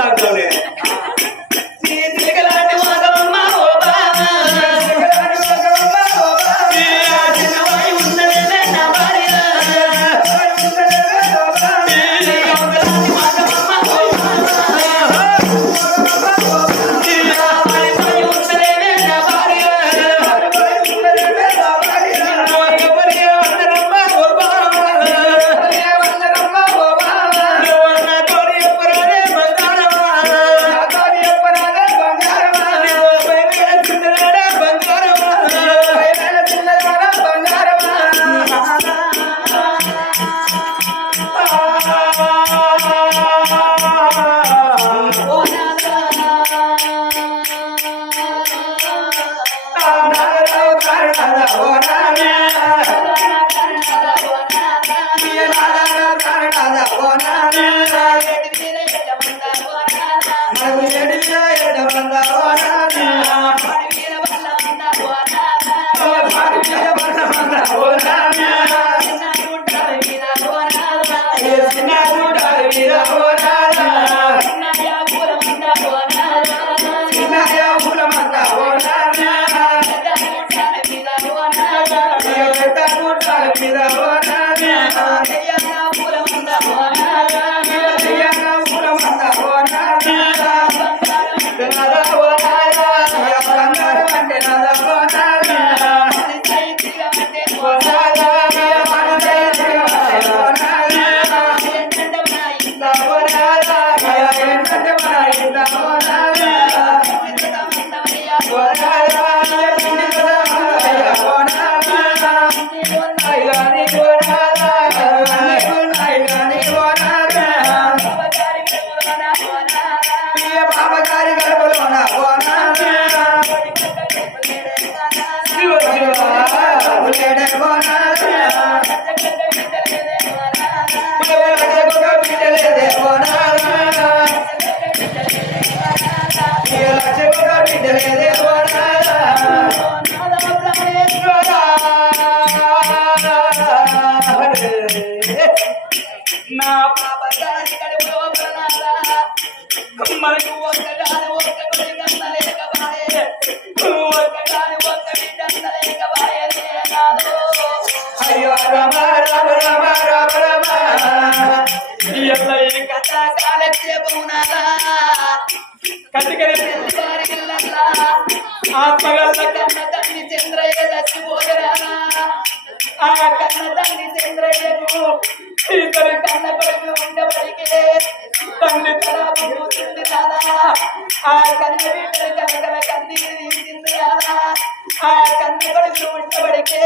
লাগবে What? మనకు ఒక్కగానే ఒక్క కొడుకు అందలేకబాయే ఒక్కగానే ఒక్క బిడ్డ అందలేకబాయే నాదో అయ్యో రామ రామ రామ ఆత్మగల్ల కన్న తల్లి చంద్రయ్య దచ్చిపోదరా ఆ కన్న తల్లి చంద్రయ్యకు ఇద్దరు కన్న కొడుకు తలాపు కూర్చుంది రాదా ఆ కన్న బిడ్డలు కనకల కన్నీరు తీసింది రాదా ఆ కన్న కొడుకులు ఉండబడికే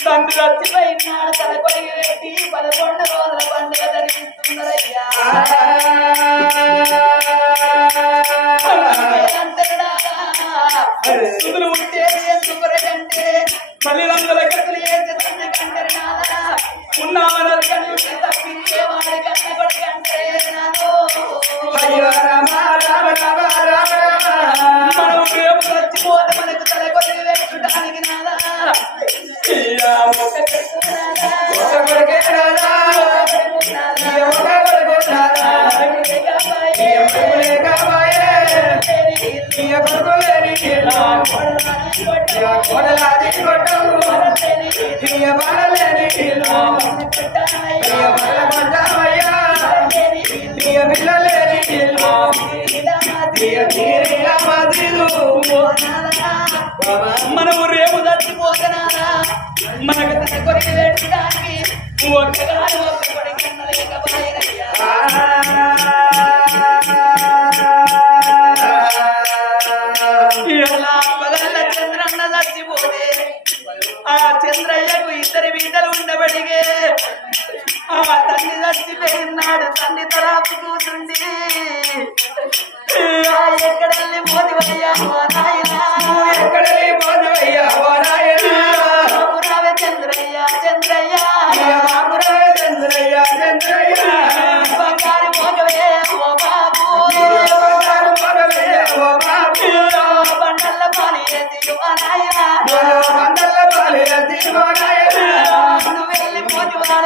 తండ్రి వచ్చిపోయినాడు తల కొడిగి పెట్టి పదకొండు రోజుల పండుగ జరిగిస్తున్నారయ్యా సుతులు ఉంటేది ఎందుకురంటే తల్లిదండ్రుల కథలు ఏంటి తండ్రి కంటారు నాదా. ఉన్నామన్నారు కానీ తప్పించే వాడి కన్న కొడుకు అంటే నాదో. నాదా. లేక అబ్బాయి. లేని ఇల్లు. కొడలాది కొట్టవు. కొడలేని ఇల్లు. కొట్టామయ్యా. ఇలా మాదిరు. మనము రేపు చచ్చిపోతున్నారా? మనకు తన కొరికి పెట్టడానికి ఒక్కగాని ఒక్క కొడుకు లేకపోయినయ్యా ఇలా పగల్ల చంద్రన్న చచ్చిపోతే ఆ చంద్రయ్యకు ఇద్దరి బిడ్డలు ఉండబడిగే? ఆ తల్లి చచ్చిపోయినాడు తల్లి తరాపు కూతుండి ఎక్కడెళ్ళి మోదివయ్యా నాయనా?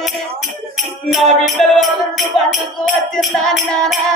తీసుకొచ్చుకొని నా బిడ్డలు వాళ్ళంటూ పండుగ వచ్చిందని నానా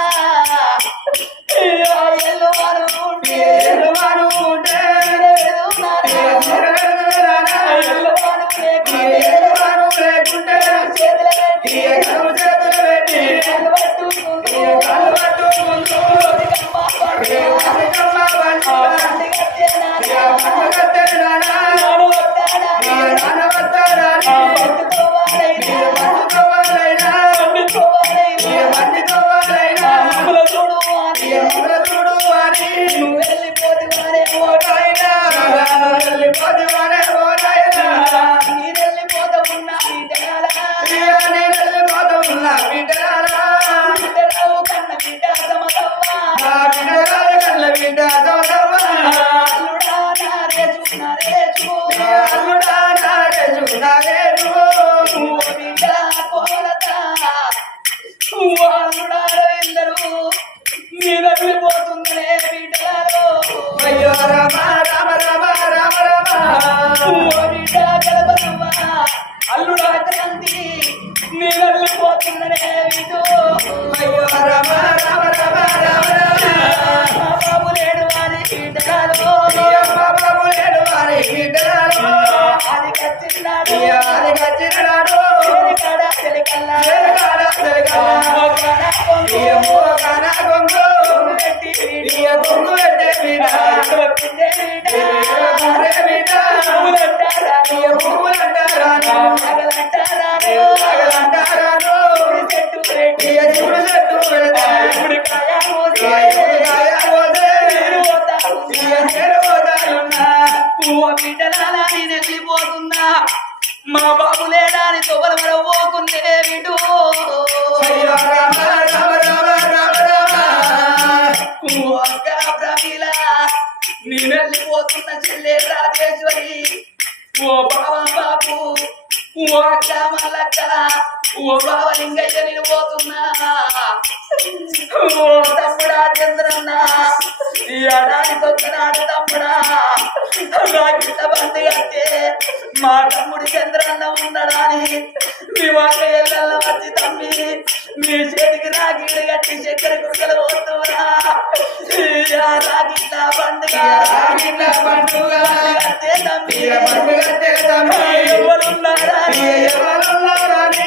పెట్టి నేను వెళ్ళిపోతున్న చెల్లె రాజేశ్వరి. ఓ బాబా బాబు ఓ అక్క మల్లక్క. ఓ బావ లింగయ్య నేను పోతున్నా ఓ తమ్ముడా చంద్రన్న ఈ ఏడాది తొక్కునాడు తమ్ముడా రాకిట బండి కట్టే మా తమ్ముడు చంద్రన్న ఉన్నాడని మీ వాక ఎల్లల్ల వచ్చి తమ్మి మీ చేతి రాగిడు గట్టి చక్కెర కుక్కలు పోతురా రాగిట్ల పండుగ రాగిట్ల పండుగ. కట్టే తమ్మి పండుగ. ఎవరున్నారా చేతికి తమ్మి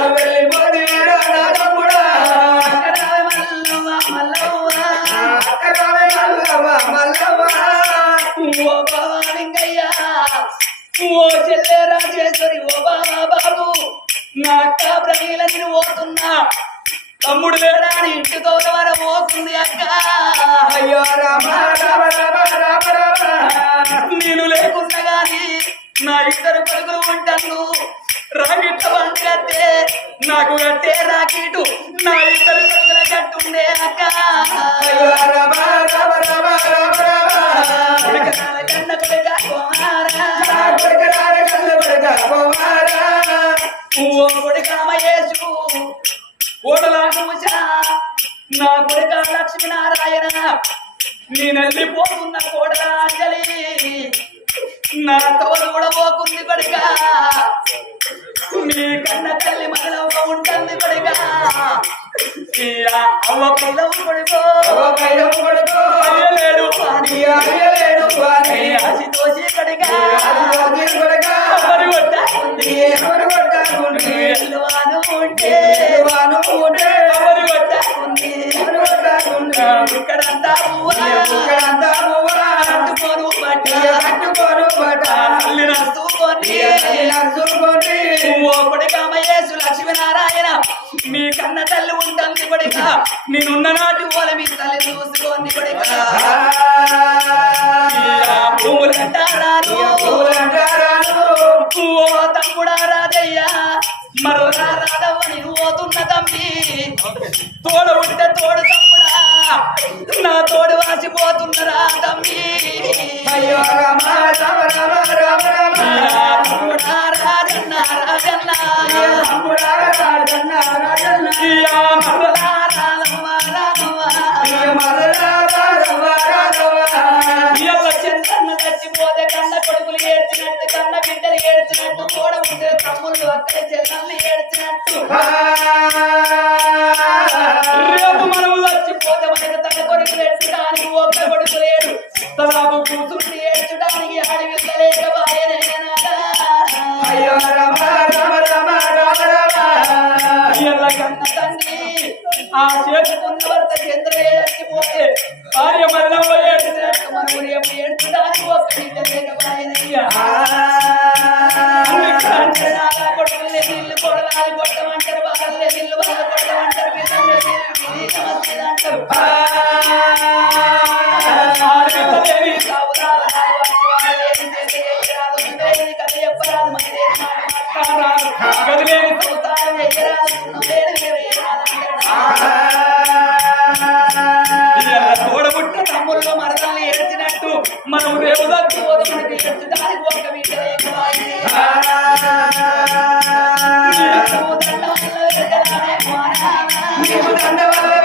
ఓ చెల్లె రాజేశ్వరి ఓ బాబా. బాబు నా అక్క ప్రమీల నేను పోతున్నా. తమ్ముడు లేడా అని ఇంటి గౌరవన పోతుంది అక్క. అయ్యో రామ రామ రామ రామ రామ నేను లేకుండా గాని నా ఇద్దరు కొడుకులు ఉంటాను రాగిట్ల పండుగతే నాకు కట్టే రాకీటు. నా ఇద్దరు కొడుకుల కట్టుండే అక్క. అయ్యో రామ రామ రామ రామ ఓ కొడుకామయేసు ఓడలాంటి నా కొడుక లక్ష్మీనారాయణ. నేనెళ్ళిపోతున్న కోడల అంజలి నా తోడు కూడా పోకుంది కొడుక. మీ కన్న తల్లి మనలో ఉంటుంది కొడుక. అవ్వ పిల్లవు కొడుకో. ఓ పైరవు కొడుకు. నీ అయ్యలేడు వాని. ఆశి తోసి కొడుక. కన్న తల్లి ఉంటుంది కొడుక నేనున్న నాటి పోల మీ తల్లి చూసుకొని కొడుక పూలంటారాను. ఓ తమ్ముడా రాజయ్య మరో రా రాధవ నేను పోతున్న తమ్మి. తోడు ఉంటే తోడు తమ్ముడా నా తోడు వాసిపోతున్నరా తమ్మి. అయ్యో రామ రామ రామ రామ రామ. తమ్ముళ్ళు అక్కడ చెల్లెళ్ళు ఏడ్చినట్టు. రేపు మనము చచ్చిపోతే మనకు తన కొడుకులు ఎట్టడానికి ఒక్క కొడుకు లేడు. తలాపు కూతుర్ని ఏడ్చడానికి అడవి లేక బాయనేనాదా అయ్యో రామ రామ రామ రామ రామ. ఇయ్యాల కన్న తండ్రి ఆ చేసుకున్న భర్త చంద్రయ్య చచ్చిపోతే భార్య మరణం ఏడ్చినట్టు మనము రేపు ఏడ్చడానికి ఒక్క బిడ్డ లేక బాయనయ్యా ఏం మాట మాట్లాడరాదు గదిలేని సౌతాలు వేయరాదు నువ్వేని వేయరాదు తోడబుట్ట తమ్ముళ్ళు మరదల్ని ఏడ్చినట్టు మనం రేపు ఒక లేకపాయే.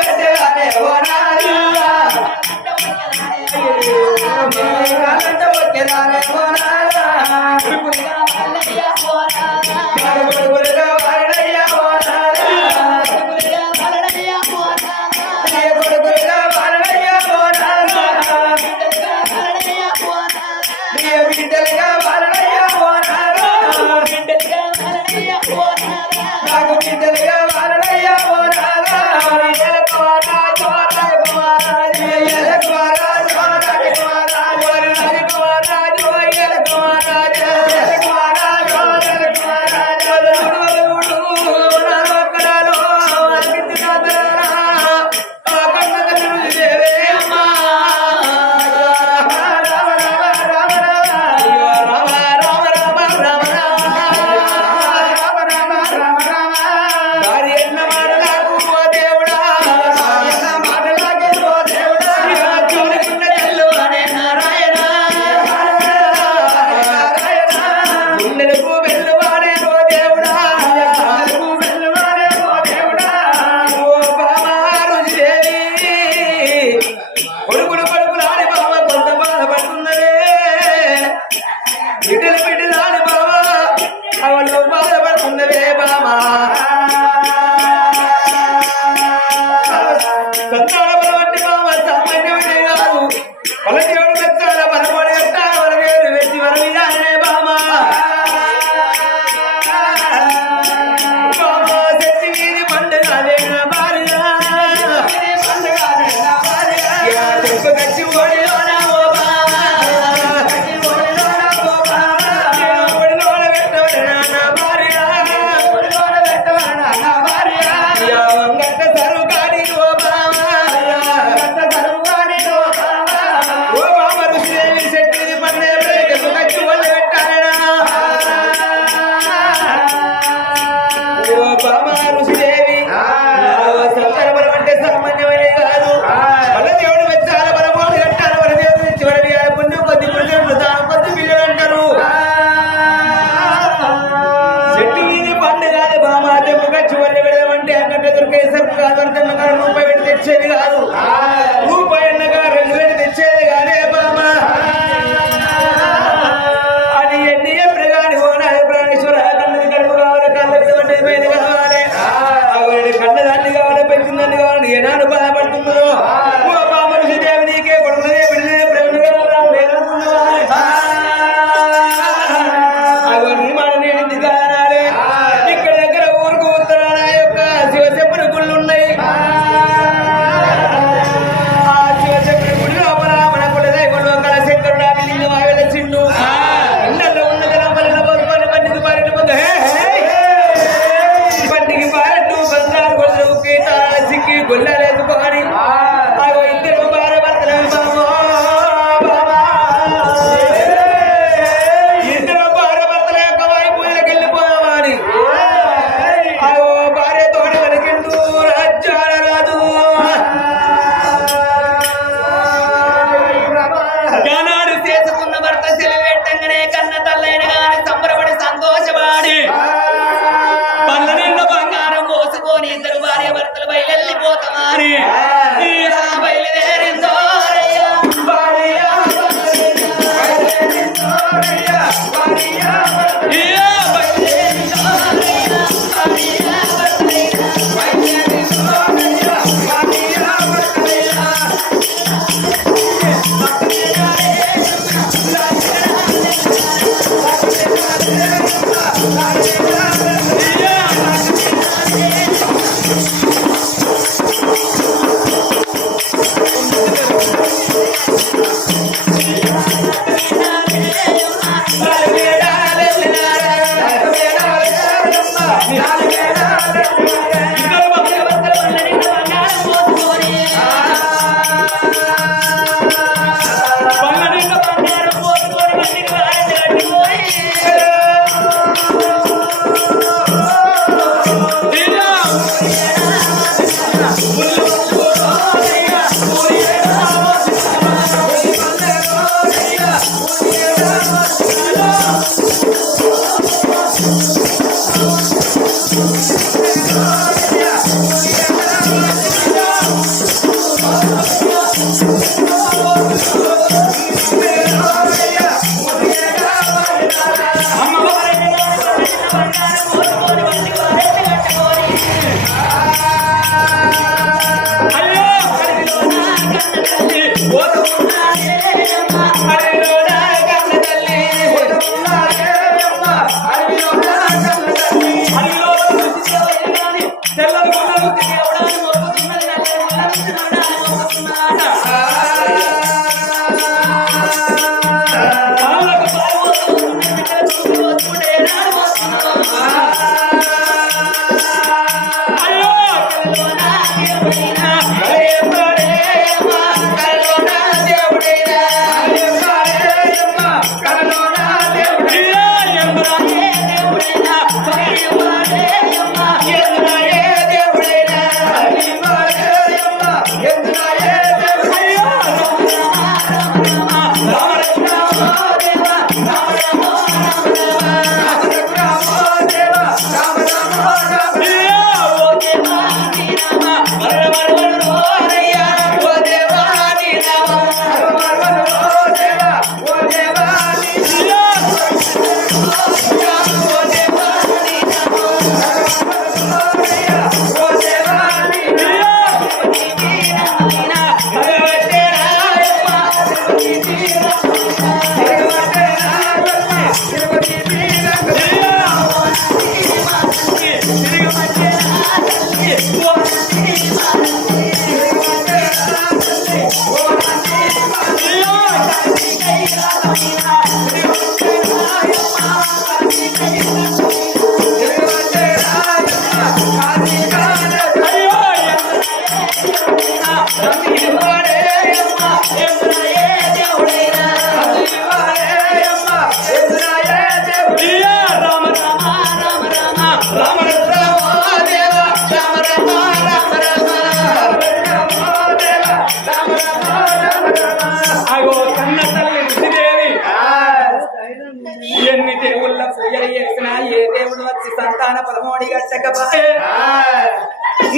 love.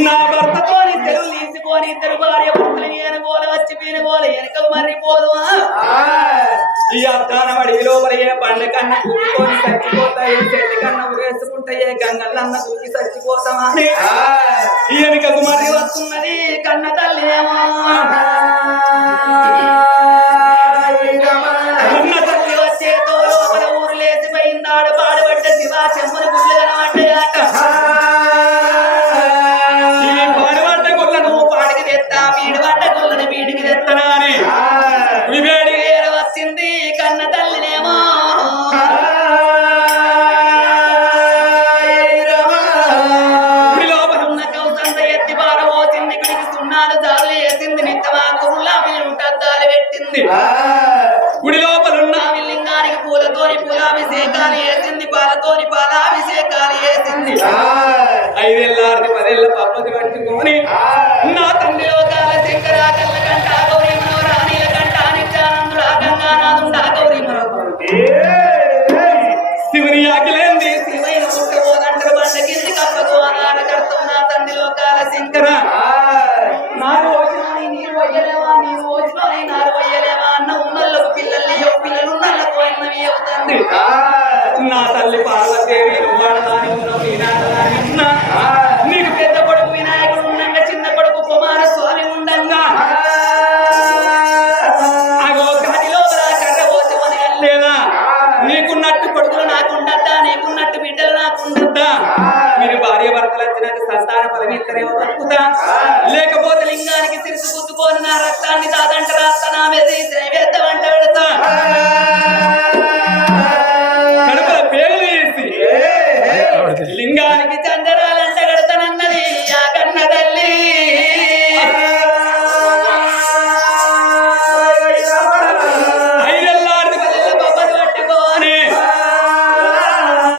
నా భర్తతోని తెలుగు తీసుకొని ఇద్దరు భార్య భర్తలు ఏనుగోల వచ్చి పీనుగోల ఎనక మర్రిపోదు. ఈ అద్దాన అడిగి లోపల ఏ పండ్ల కన్నా కూకుని చచ్చిపోతా ఏ చెట్టు కన్నా ఉరేసుకుంటా ఏ గంగళ్ళన్న దూకి చచ్చిపోతామా? ఈ వెనుకకు మర్రి వస్తున్నది కన్న తల్లి ఏమో. ఐదేళ్ళ ఆరు పదేళ్ళ పప్పతి పట్టుకొని